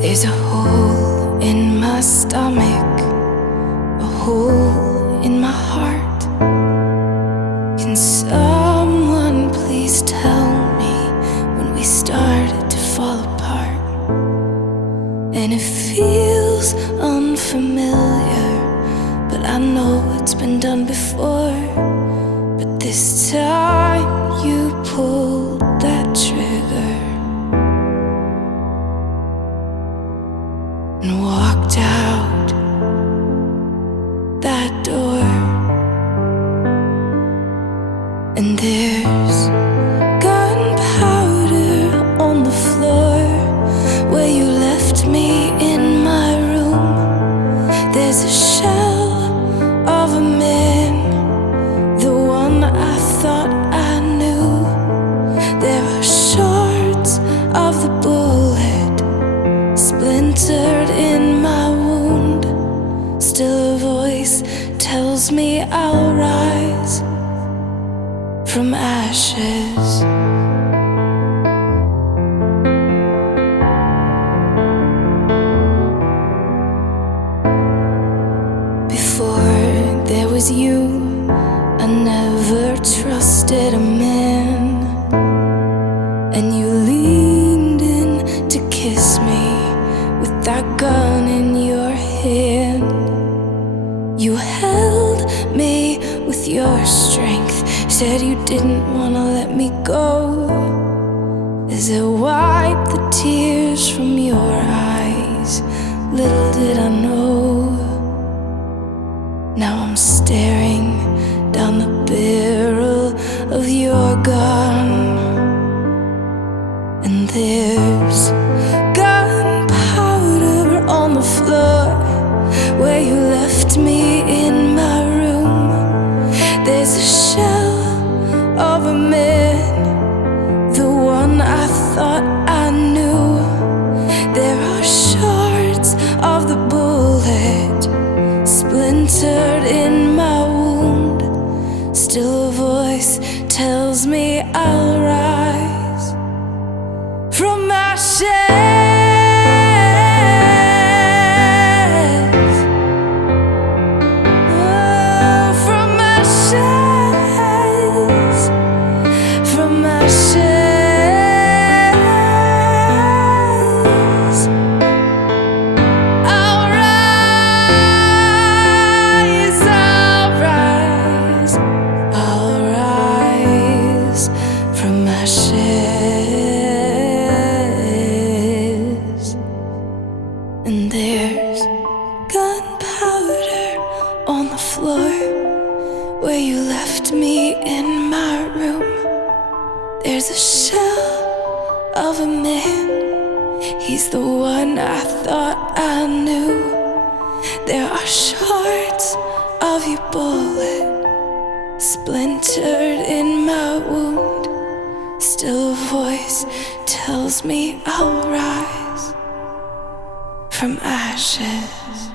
There's a hole in my stomach, a hole in my heart. Can someone please tell me when we started to fall apart? And it feels unfamiliar, but I know it's been done before. But this time you pulled that trigger and walked out that door. And there's gunpowder on the floor where you left me in my room. There's a shell of a man, the one I thought I knew. There are shards of the bullet splintered in my wound. Still a voice tells me I'll rise from ashes. Before there was you, I never trusted a man. And you leaned in to kiss me with that gun in your hand. You held me with your strength, said you didn't want to let me go. As I wiped the tears from your eyes, little did I know. Now I'm staring down the barrel of your gun, and there's gunpowder on the floor where you left me in my room. There's a shell of a man, the one I thought I knew. There are shards of the bullet splintered in my wound. Still a voice tells me I'll rise from ashes. And there's gunpowder on the floor where you left me in my room. There's a shell of a man, he's the one I thought I knew. There are shards of your bullet splintered in my wound. Still a voice tells me I'll rise from ashes.